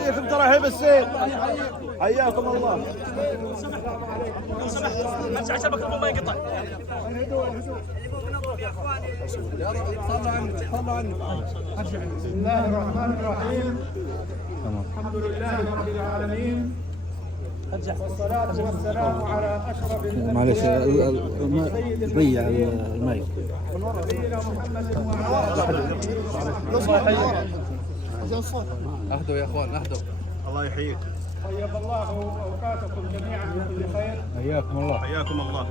يحييكم ترحيب السيد. حياكم الله. لو سمحت عشان الميكروفون ما ينقطع. بسم الله الرحمن الرحيم. الحمد لله رب العالمين، والصلاة والسلام على أشرف معلش ضيع المايك. نبينا محمد وعلى اهدوا يا اخوان اهدوا. الله يحييك. طيب الله أوقاتكم جميعا بكل خير. حياكم الله. حياكم الله.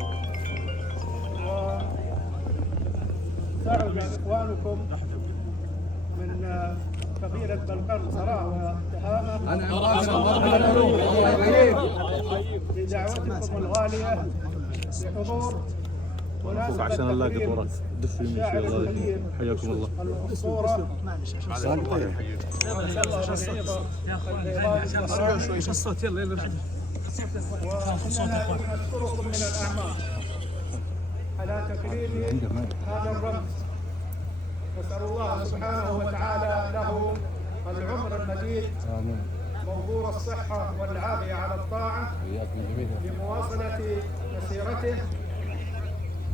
وسعد إخوانكم من قبيلة بلقر صراع وتهامة بدعوتكم الغالية لحضور مناسبة عشان نلاقي تكريم وراك دف يمين شوي. الله حياكم الله. الأسطورة ايش الصوت؟ يلا وإننا نشكركم من الأعماق على تكريم هذا الرمز. نسأل الله سبحانه وتعالى له العمر المديد موفور الصحة والعافية على الطاعة لمواصلة مسيرته.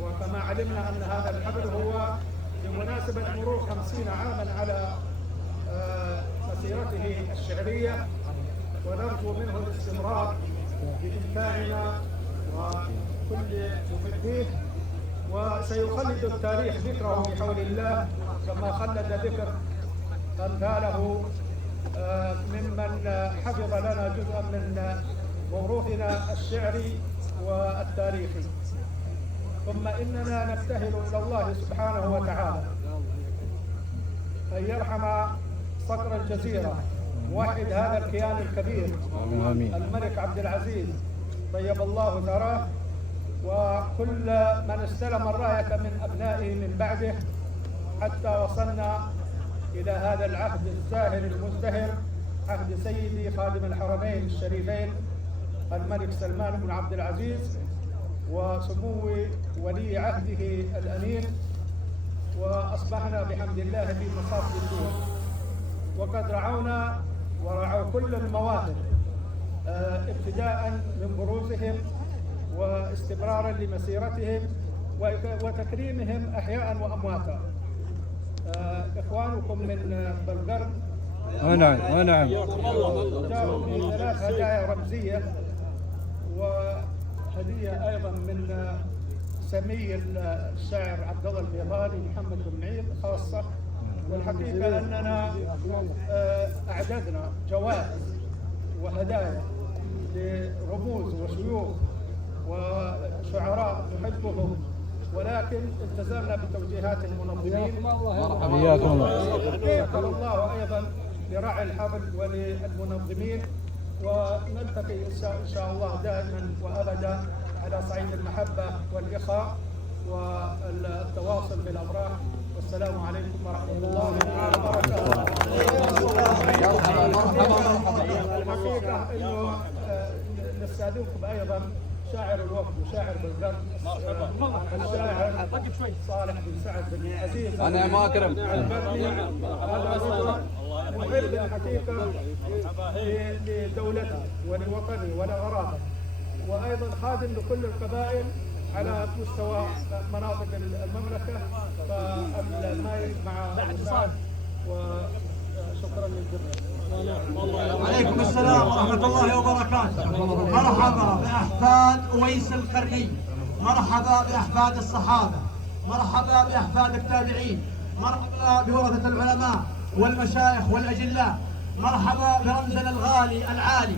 وكما علمنا أن هذا الحفل هو بمناسبة مرور 50 عاما على مسيرته الشعرية، ونرجو منه الاستمرار بإمكاننا وكل محبيه، وسيخلد التاريخ ذكره بحول الله كما خلد ذكر أمثاله ممن حفظ لنا جزءا من موروثنا الشعري والتاريخي. ثم إننا نبتهل إلى الله سبحانه وتعالى أن يرحم صقر الجزيرة موحد هذا الكيان الكبير الملك عبد العزيز طيب الله ثراه، وكل من استلم الراية من أبنائه من بعده، حتى وصلنا إلى هذا العهد الزاهر المزدهر، عهد سيدي خادم الحرمين الشريفين الملك سلمان بن عبد العزيز وسمو ولي عهده الأمين. وأصبحنا بحمد الله في مصاف الدين، وقد رعونا ورعوا كل المواهب ابتداء من بروزهم واستمرارا لمسيرتهم وتكريمهم أحياء وأمواتا. إخوانكم من بلقر نعم جاءوا بثلاث هدايا رمزية، وهدية أيضا من سمي الشاعر عبد الله البيضاني محمد بن عيد خاصة. والحقيقة أننا أعددنا جوائز وهدايا لرموز وشيوخ وشعراء نحبهم، ولكن التزمنا بتوجيهات المنظمين. حياكم الله. شكر الله أيضا لراعي الحفل وللمنظمين، ونلتقي إن شاء الله دائما وأبدا على صعيد المحبة والإخاء والتواصل بالأمراح. والسلام عليكم ورحمة الله وبركاته. الحقيقة أنه نستأذنكم أيضا شاعر الوفد وشاعر بلقر الشاعر صالح بن سعد بن عزيز. انا ما اكرم. هذا رجل محب الحقيقة لدولته ولوطنه ولغراضه، وأيضا خادم لكل القبائل على مستوى مناطق المملكة. فالمايك مع سعد، وشكرا للجميع. عليكم السلام ورحمة الله وبركاته. مرحبا بأحفاد أويس القرني، مرحبا بأحفاد الصحابة، مرحبا بأحفاد التابعين، مرحبا بورثة العلماء والمشايخ والأجلاء، مرحبا برمزنا الغالي العالي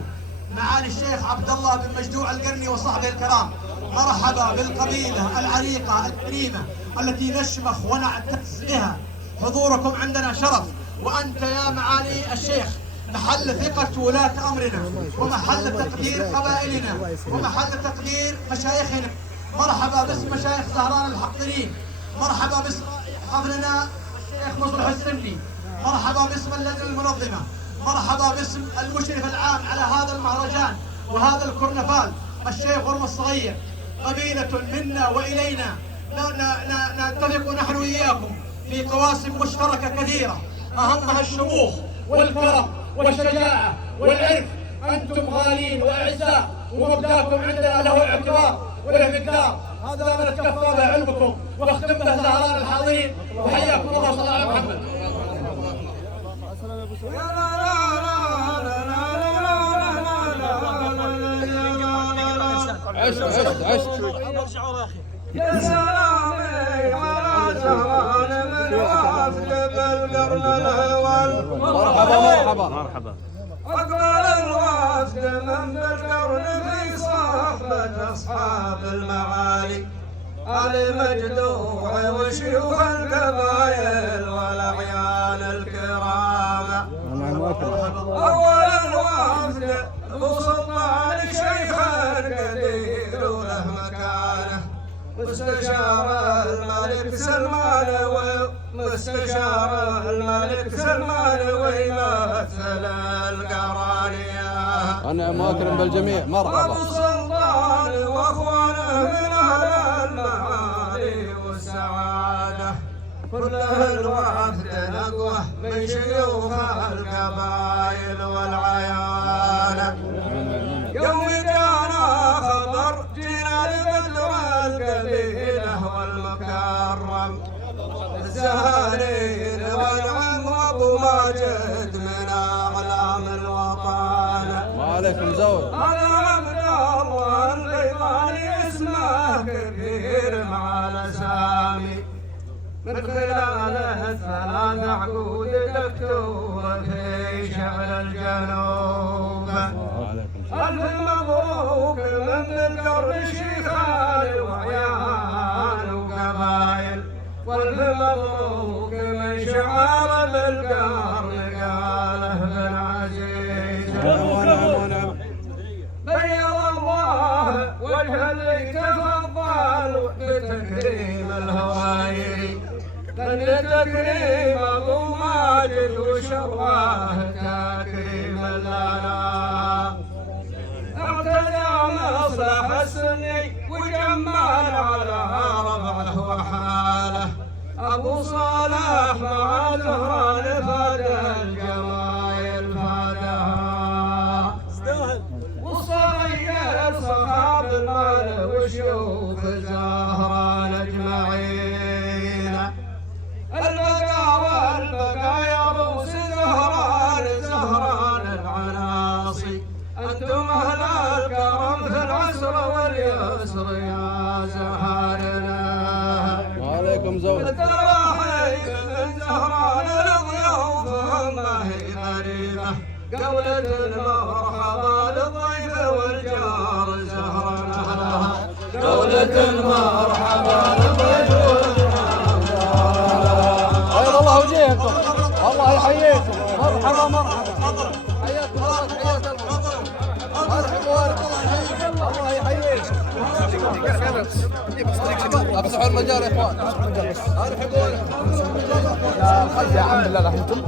معالي الشيخ عبد الله بن مجدوع القرني وصحبه الكرام. مرحبا بالقبيلة العريقة الكريمة التي نشمخ ونعتز بها. حضوركم عندنا شرف، وأنت يا معالي الشيخ محل ثقة ولاة أمرنا، ومحل تقدير قبائلنا، ومحل تقدير مشايخنا. مرحبا باسم مشايخ زهران الحقيرين، مرحبا باسم حضرنا الشيخ مصلح السني، مرحبا باسم اللجنة المنظمة، مرحبا باسم المشرف العام على هذا المهرجان وهذا الكرنفال الشيخ غرم الصغير. قبيلة منا وإلينا نتفق نحن وإياكم في قواسم مشتركة كثيرة، أهمها الشموخ والكرم والشجاعة والعرف. أنتم غالين وأعزاء، ومبداكم عندنا له اعتبار وله مقدار. هذا ما نتكفى به علمكم واختم به زهران الحاضرين. وحياكم الله صلى الله عليه محمد. يا سلامي على زهران من وافد بالقرن الأول. مرحبا. أقبل الوافد من بالقرن في صحبة أصحاب المعالي، المجدوع وشيوخ القبائل والأعيان الكرام. أول الوافد أبو سلطان شيخ القدير وله مكانه، مستشار الملك سلمان ويمثل القرانية. أنا أكرم بالجميع. مرحبا. أبو سلطان وأخوانه من أهل المعالي والسعادة، كل الوفد نقوه من شيوخ القبائل والعيان. يوم جانا خبر جينا لبدر القبيلة والمكرم، الزهرين والعم وابو ماجد من أعلام الوطن. وعليكم زود. هذا عبد الله الغيطاني اسمه كبير مع الأسامي، من خلاله الثلاث عقود دكتور في شعر الجنوب. ألف مبروك من بالقرن شيخان وعيان وقبائل، والف مبروك من شعار بالقرن قاله بن عزيز. بيض الله وجه اللي تفضل بتكريم الهوايري، من تكريم ابو ماجد وشراه تكريم لنا. اعتدى مصلح السني وجمال على ربعه وحاله، ابو صالح مع زهران فاد الجمايل فادها. والصغير صحاب المال وشوف زهران اجمعين. البقاء والبقاء يا ابو زهران العناصي، انتم اهل الكرم في العسر واليسر يا زهرنا. وعليكم زود. التراحيب من زهران الضيوف ما هي غريبه، قولة المرحبا للضيف والجار زهرنا. قولة المرحبا للضيف والجار زهرنا. بيض الله وجهكم. الله يحييكم. مرحبا. حياكم الله. حياك الله. الله يحييكم. ابصحوا المجال يا اخوان. ارحبوا. يا عم بالله انتم